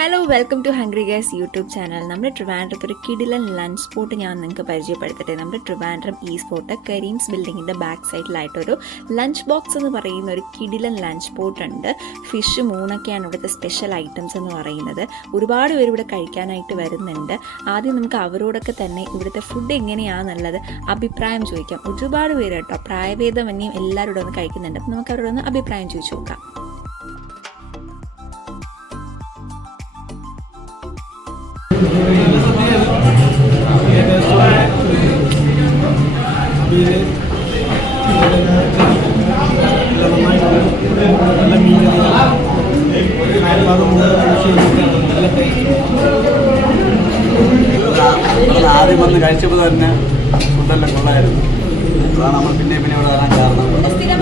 Hello welcome to hungry guys YouTube channel നമ്മുടെ ട്രിവാൻഡ്രത്ത് ഒരു കിടിലൻ ലഞ്ച് സ്പോട്ട് ഞാൻ നിങ്ങൾക്ക് പരിചയപ്പെടുത്തട്ടെ. നമ്മുടെ ട്രിവാൻഡ്രം ഈ സ്പോട്ട് കരീംസ് ബിൽഡിങ്ങിന്റെ ബാക്ക് സൈഡിലായിട്ടൊരു ലഞ്ച് ബോക്സ് എന്ന് പറയുന്ന ഒരു കിടിലൻ ലഞ്ച് സ്പോട്ട് ഉണ്ട്. ഫിഷ് മൂണൊക്കെയാണ് ഇവിടുത്തെ സ്പെഷ്യൽ ഐറ്റംസ് എന്ന് പറയുന്നത്. ഒരുപാട് പേര് ഇവിടെ കഴിക്കാനായിട്ട് വരുന്നുണ്ട്. ആദ്യം നമുക്ക് അവരോടൊക്കെ തന്നെ ഇവിടുത്തെ ഫുഡ് എങ്ങനെയാണെന്നുള്ളത് അഭിപ്രായം ചോദിക്കാം. ഒരുപാട് പേര് കേട്ടോ പ്രായഭേദമന്യം എല്ലാവരും ഇവിടെ ഒന്ന് കഴിക്കുന്നുണ്ട്. അപ്പം നമുക്ക് അവരോടൊന്ന് അഭിപ്രായം ചോദിച്ചു നോക്കാം. ആദ്യം വന്ന് കഴിച്ചപ്പോൾ തന്നെ ഫുഡെല്ലാം കൊള്ളായിരുന്നു. അതാണ് നമ്മൾ പിന്നെ പിന്നെ ഇവിടെ വരാൻ കാരണം. സ്ഥിരം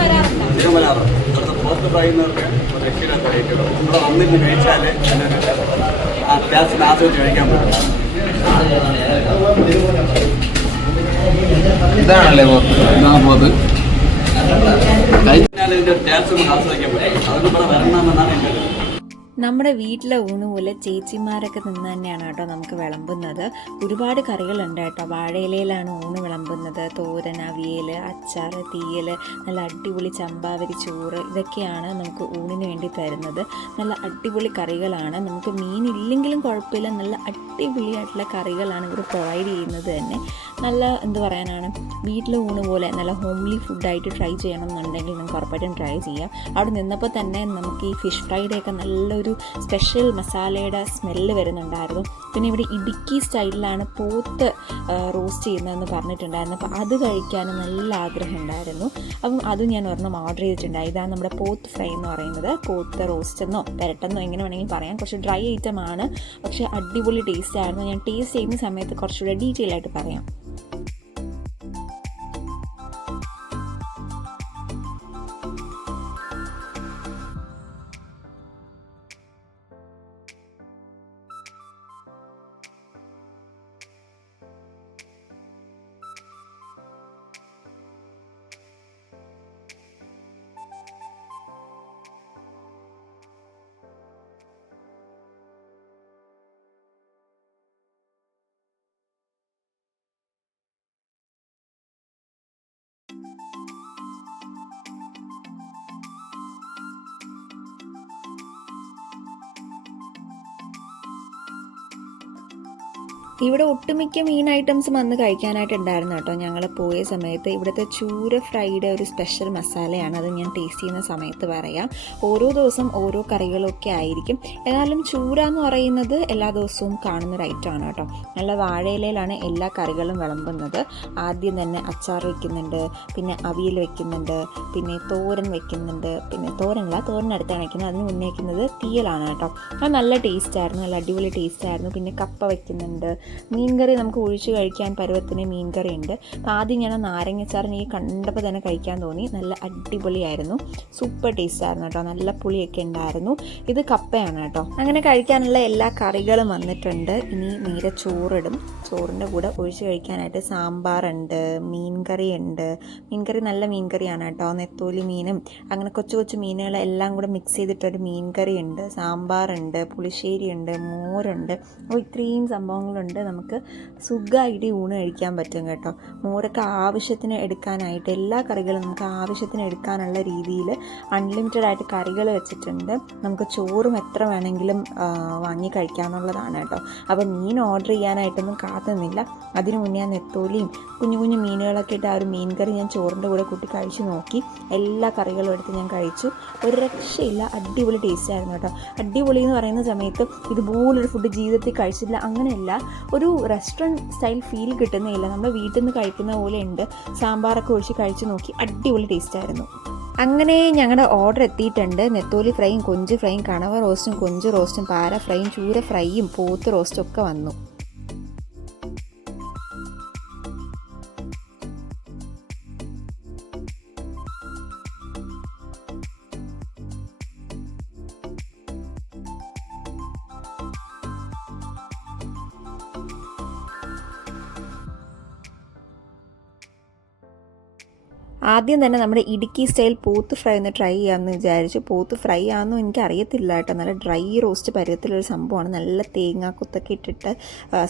വരാറ് ഇവിടുത്തെ പുറത്ത് പറയുന്നവർക്ക് രക്ഷയില്ലാത്ത റേറ്റുകൾ ഇവിടെ വന്നിട്ട് കഴിച്ചാലേ ആ ടേസ്റ്റിന് ആസ്വദിച്ച് കഴിക്കാൻ പറ്റും ഇതാണല്ലേ പോത്ത് കഴിച്ചാൽ ഇതിന്റെ ടേസ്റ്റ് നമുക്ക് ആസ്വദിക്കാൻ പറ്റും അതുകൊണ്ട് ഇവിടെ വരണമെന്നാണ് എന്റെ നമ്മുടെ വീട്ടിലെ ഊണ് പോലെ ചേച്ചിമാരൊക്കെ നിന്ന് തന്നെയാണ് കേട്ടോ നമുക്ക് വിളമ്പുന്നത്. ഒരുപാട് കറികളുണ്ട് കേട്ടോ. വാഴയിലയിലാണ് ഊണ് വിളമ്പുന്നത്. തോരൻ അവിയൽ അച്ചാർ തീയൽ നല്ല അടിപൊളി ചമ്പാവരി ചോറ് ഇതൊക്കെയാണ് നമുക്ക് ഊണിന് വേണ്ടി തരുന്നത്. നല്ല അടിപൊളി കറികളാണ്. നമുക്ക് മീനില്ലെങ്കിലും കുഴപ്പമില്ല. നല്ല അടിപൊളിയായിട്ടുള്ള കറികളാണ് ഇവർ പ്രൊവൈഡ് ചെയ്യുന്നത് തന്നെ. നല്ല എന്ത് പറയാനാണ് വീട്ടിലെ ഊണ് പോലെ നല്ല ഹോംലി ഫുഡായിട്ട് ട്രൈ ചെയ്യണം എന്നുണ്ടെങ്കിൽ നിങ്ങൾക്ക് ഉറപ്പായിട്ടും ട്രൈ ചെയ്യാം. അവിടെ നിന്നപ്പോൾ തന്നെ നമുക്ക് ഈ ഫിഷ് ഫ്രൈഡേ ഒക്കെ നല്ലൊരു സ്പെഷ്യൽ മസാലയുടെ സ്മെല്ല് വരുന്നുണ്ടായിരുന്നു. പിന്നെ ഇവിടെ ഇടുക്കി സ്റ്റൈലിലാണ് പോത്ത് റോസ്റ്റ് ചെയ്യുന്നതെന്ന് പറഞ്ഞിട്ടുണ്ടായിരുന്നു. അപ്പോൾ അത് കഴിക്കാൻ നല്ല ആഗ്രഹം ഉണ്ടായിരുന്നു അപ്പം അത് ഞാൻ ഒരെണ്ണം ഓർഡർ ചെയ്തിട്ടുണ്ടായി ഇതാണ് നമ്മുടെ പോത്ത് ഫ്രൈ എന്ന് പറയുന്നത്. പോത്ത് റോസ്റ്റ് എന്നോ പെരട്ടെന്നോ എങ്ങനെ വേണമെങ്കിൽ പറയാം. കുറച്ച് ഡ്രൈ ഐറ്റം ആണ്. പക്ഷേ അടിപൊളി ടേസ്റ്റ് ആയിരുന്നു. ഞാൻ ടേസ്റ്റ് ചെയ്യുന്ന സമയത്ത് കുറച്ചുകൂടെ ഡീറ്റെയിൽ ആയിട്ട് പറയാം. ഇവിടെ ഒട്ടുമിക്ക മീൻ ഐറ്റംസും അന്ന് കഴിക്കാനായിട്ട് ഉണ്ടായിരുന്നു കേട്ടോ. ഞങ്ങൾ പോയ സമയത്ത് ഇവിടുത്തെ ചൂര ഫ്രൈയുടെ ഒരു സ്പെഷ്യൽ മസാലയാണ് അത് ഞാൻ ടേസ്റ്റ് ചെയ്യുന്ന സമയത്ത് പറയാം. ഓരോ ദിവസം ഓരോ കറികളൊക്കെ ആയിരിക്കും. എന്നാലും ചൂര എന്ന് പറയുന്നത് എല്ലാ ദിവസവും കാണുന്ന ഒരു ഐറ്റമാണ് കേട്ടോ. നല്ല വാഴയിലയിലാണ് എല്ലാ കറികളും വിളമ്പുന്നത്. ആദ്യം തന്നെ അച്ചാർ വെക്കുന്നുണ്ട് പിന്നെ അവിയൽ വെക്കുന്നുണ്ട് പിന്നെ തോരൻ വെക്കുന്നുണ്ട് പിന്നെ തോരനല്ല തോരനടുത്ത് അണയ്ക്കുന്നത് അതിന് മുന്നേ തീയലാണ് കേട്ടോ. അത് നല്ല ടേസ്റ്റ് ആയിരുന്നു നല്ല അടിപൊളി ടേസ്റ്റ് ആയിരുന്നു. പിന്നെ കപ്പ വെക്കുന്നുണ്ട് മീൻകറി നമുക്ക് ഒഴിച്ച് കഴിക്കാൻ പരുവത്തിന് മീൻകറി ഉണ്ട്. അപ്പോൾ ആദ്യം ഞാൻ നാരങ്ങച്ചാറിന് ഈ കണ്ടപ്പോൾ തന്നെ കഴിക്കാൻ തോന്നി. നല്ല അടിപൊളിയായിരുന്നു. സൂപ്പർ ടേസ്റ്റ് ആയിരുന്നു കേട്ടോ. നല്ല പുളിയൊക്കെ ഉണ്ടായിരുന്നു. ഇത് കപ്പയാണ് കേട്ടോ. അങ്ങനെ കഴിക്കാനുള്ള എല്ലാ കറികളും വന്നിട്ടുണ്ട്. ഇനി നേരെ ചോറിടും ചോറിന്റെ കൂടെ ഒഴിച്ച് കഴിക്കാനായിട്ട് സാമ്പാറുണ്ട് മീൻകറി ഉണ്ട്. മീൻകറി നല്ല മീൻകറിയാണ് കേട്ടോ. നെത്തോലി മീനും അങ്ങനെ കൊച്ചു കൊച്ചു മീനുകളെല്ലാം കൂടെ മിക്സ് ചെയ്തിട്ടൊരു മീൻകറി ഉണ്ട്. സാമ്പാറുണ്ട് പുളിശ്ശേരി ഉണ്ട് മോരുണ്ട്. അപ്പോൾ ഇത്രയും സംഭവങ്ങളുണ്ട്. നമുക്ക് സുഖമായിട്ട് ഊണ് കഴിക്കാൻ പറ്റും കേട്ടോ. മോരൊക്കെ ആവശ്യത്തിന് എടുക്കാനായിട്ട് എല്ലാ കറികളും നമുക്ക് ആവശ്യത്തിന് എടുക്കാനുള്ള രീതിയിൽ അൺലിമിറ്റഡ് ആയിട്ട് കറികൾ വെച്ചിട്ടുണ്ട്. നമുക്ക് ചോറും എത്ര വേണമെങ്കിലും വാങ്ങി കഴിക്കാമെന്നുള്ളതാണ് കേട്ടോ. അപ്പോൾ മീൻ ഓർഡർ ചെയ്യാനായിട്ടൊന്നും കാത്തുനിന്നില്ല അതിനു മുന്നേ ഞാൻ നെത്തോലിയും കുഞ്ഞു കുഞ്ഞു മീനുകളൊക്കെ ഇട്ട് ആ ഒരു മീൻ കറി ഞാൻ ചോറിന്റെ കൂടെ കൂട്ടി കഴിച്ചു നോക്കി. എല്ലാ കറികളും എടുത്ത് ഞാൻ കഴിച്ചു. ഒരു രക്ഷയില്ല. അടിപൊളി ടേസ്റ്റ് ആയിരുന്നു കേട്ടോ. അടിപൊളി എന്ന് പറയുന്ന സമയത്ത് ഇതുപോലൊരു ഫുഡ് ജീവിതത്തിൽ കഴിച്ചില്ല അങ്ങനെയല്ല. ഒരു റെസ്റ്റോറന്റ് സ്റ്റൈൽ ഫീൽ കിട്ടുന്നില്ല നമ്മൾ വീട്ടിൽ നിന്ന് കഴിക്കുന്ന പോലെ ഉണ്ട് സാമ്പാറൊക്കെ ഒഴിച്ച് കഴിച്ചു നോക്കി അടിപൊളി ടേസ്റ്റ് ആയിരുന്നു. അങ്ങനെ ഞങ്ങളുടെ ഓർഡർ എത്തിയിട്ടുണ്ട്. നെത്തോലി ഫ്രൈയും കൊഞ്ച് ഫ്രൈയും കണവ റോസ്റ്റും കൊഞ്ച് റോസ്റ്റും പാര ഫ്രൈയും ചൂര ഫ്രൈയും പോത്ത് റോസ്റ്റും ഒക്കെ വന്നു. ആദ്യം തന്നെ നമ്മുടെ ഇടുക്കി സ്റ്റൈൽ പോത്ത് ഫ്രൈ ഒന്ന് ട്രൈ ചെയ്യാമെന്ന് വിചാരിച്ചു. പോത്ത് ഫ്രൈ ആണെന്നും എനിക്ക് അറിയത്തില്ല കേട്ടോ. നല്ല ഡ്രൈ റോസ്റ്റ് പരുവത്തിലൊരു സംഭവമാണ്. നല്ല തേങ്ങാക്കുത്തൊക്കെ ഇട്ടിട്ട്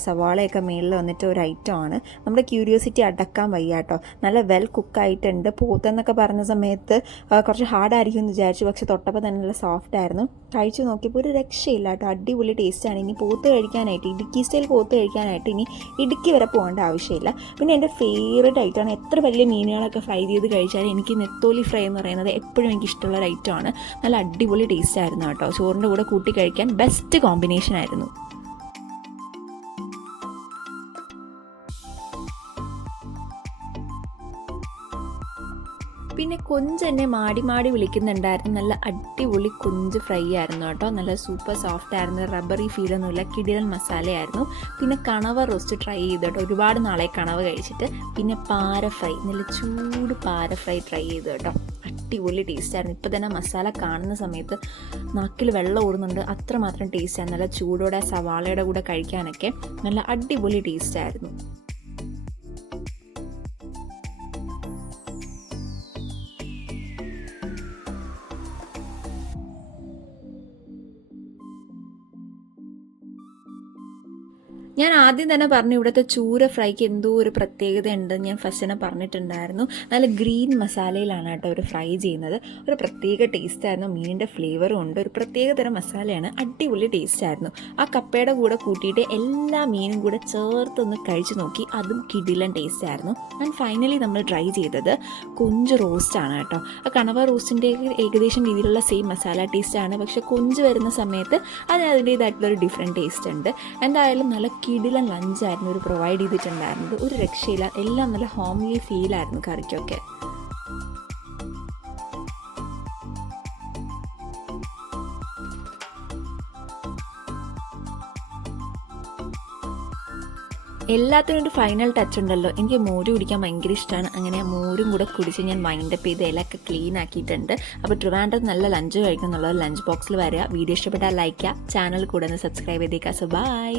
സവാളയൊക്കെ മേളിൽ വന്നിട്ട് ഒരു ഐറ്റമാണ് നമ്മുടെ ക്യൂരിയോസിറ്റി അടക്കാൻ വയ്യ കേട്ടോ. നല്ല വെൽ കുക്കായിട്ടുണ്ട് പോത്തെന്നൊക്കെ പറഞ്ഞ സമയത്ത് കുറച്ച് കുറച്ച് ഹാർഡായിരിക്കും എന്ന് വിചാരിച്ചു. പക്ഷെ തൊട്ടപ്പോൾ തന്നെ നല്ല സോഫ്റ്റ് ആയിരുന്നു. കഴിച്ചു നോക്കിയപ്പോൾ ഒരു രക്ഷയില്ല കേട്ടോ. അടിപൊളി ടേസ്റ്റാണ് ഇനി പോത്ത് കഴിക്കാനായിട്ട് ഇടുക്കി സ്റ്റൈൽ പോത്ത് കഴിക്കാനായിട്ട് ഇനി ഇടുക്കി വരെ പോകേണ്ട ആവശ്യമില്ല. പിന്നെ എന്റെ ഫേവറേറ്റ് ഐറ്റമാണ് എത്ര വലിയ മീനുകളൊക്കെ ഫ്രൈ ചെയ്ത് കഴിച്ചാലും എനിക്ക് നെത്തോലി ഫ്രൈ എന്ന് പറയുന്നത് എപ്പോഴും എനിക്ക് ഇഷ്ടമുള്ള ഒരു ഐറ്റമാണ് നല്ല അടിപൊളി ടേസ്റ്റ് ആയിരുന്നു കേട്ടോ. ചോറിന്റെ കൂടെ കൂട്ടി കഴിക്കാൻ ബെസ്റ്റ് കോമ്പിനേഷൻ ആയിരുന്നു. പിന്നെ കൊഞ്ച് എന്നെ മാടി മാടി വിളിക്കുന്നുണ്ടായിരുന്നു. നല്ല അടിപൊളി കൊഞ്ച് ഫ്രൈ ആയിരുന്നു കേട്ടോ. നല്ല സൂപ്പർ സോഫ്റ്റ് ആയിരുന്നു. റബ്ബറി ഫീലൊന്നുമില്ല. കിടിലൻ മസാലയായിരുന്നു. പിന്നെ കണവ റോസ്റ്റ് ട്രൈ ചെയ്തു കേട്ടോ. ഒരുപാട് നാളെ കണവ കഴിച്ചിട്ട്. പിന്നെ പാര ഫ്രൈ. നല്ല ചൂട് പാര ഫ്രൈ ട്രൈ ചെയ്തു കേട്ടോ. അടിപൊളി ടേസ്റ്റ് ആയിരുന്നു. ഇപ്പോൾ തന്നെ മസാല കാണുന്ന സമയത്ത് നാക്കിൽ വെള്ളം ഓടുന്നുണ്ട് അത്രമാത്രം ടേസ്റ്റ് ആയിരുന്നു നല്ല ചൂടോടെ സവാളയുടെ കൂടെ കഴിക്കാനൊക്കെ നല്ല അടിപൊളി ടേസ്റ്റ് ഞാൻ ആദ്യം തന്നെ പറഞ്ഞു ഇവിടുത്തെ ചൂര ഫ്രൈക്ക് എന്തോ ഒരു പ്രത്യേകത ഉണ്ടെന്ന് ഞാൻ ഫസ്റ്റ് തന്നെ പറഞ്ഞിട്ടുണ്ടായിരുന്നു. നല്ല ഗ്രീൻ മസാലയിലാണ് കേട്ടോ അവർ ഫ്രൈ ചെയ്യുന്നത്. ഒരു പ്രത്യേക ടേസ്റ്റ് ആയിരുന്നു. മീനിന്റെ ഫ്ലേവറും ഉണ്ട്. ഒരു പ്രത്യേക തരം മസാലയാണ്. അടിപൊളി ടേസ്റ്റ് ആയിരുന്നു. ആ കപ്പയുടെ കൂടെ കൂട്ടിയിട്ട് എല്ലാ മീനും കൂടെ ചേർത്തൊന്ന് കഴിച്ചു നോക്കി. അതും കിടിലൻ ടേസ്റ്റ് ആയിരുന്നു. ആൻഡ് ഫൈനലി നമ്മൾ ട്രൈ ചെയ്തത് കൊഞ്ച് റോസ്റ്റ് ആണ് കേട്ടോ. ആ കണവ റോസ്റ്റിന്റെ ഏകദേശം രീതിയിലുള്ള സെയിം മസാല ടേസ്റ്റ് ആണ്. പക്ഷെ കൊഞ്ച് വരുന്ന സമയത്ത് അതിന് അതിന്റേതായിട്ടുള്ള ഒരു ഡിഫറെന്റ് ടേസ്റ്റ് ഉണ്ട്. എന്തായാലും നല്ല കിടിലൻ ലഞ്ചായിരുന്നു ഒരു പ്രൊവൈഡ് ചെയ്തിട്ടുണ്ടായിരുന്നത്. ഒരു രക്ഷയില്ല. എല്ലാം നല്ല ഹോംലി ഫീലായിരുന്നു കറിക്കൊക്കെ. എല്ലാത്തിനും ഒരു ഫൈനൽ ടച്ച് ഉണ്ടല്ലോ. എനിക്ക് മോര് കുടിക്കാൻ ഭയങ്കര ഇഷ്ടമാണ് അങ്ങനെ മോരും കൂടെ കുടിച്ച് ഞാൻ മൈൻഡപ്പ് ചെയ്ത് ഇലയൊക്കെ ക്ലീൻ ആക്കിയിട്ടുണ്ട്. അപ്പോൾ ട്രിവാൻഡ്രത്ത് നല്ല ലഞ്ച് കഴിക്കുന്നുള്ളത് ലഞ്ച് ബോക്സിൽ വരിക. വീഡിയോ ഇഷ്ടപ്പെട്ടാൽ ലൈക്ക് ചെയ്യുക. ചാനൽ കൂടെ ഒന്ന് സബ്സ്ക്രൈബ് ചെയ്തേക്കാം സോ ബൈ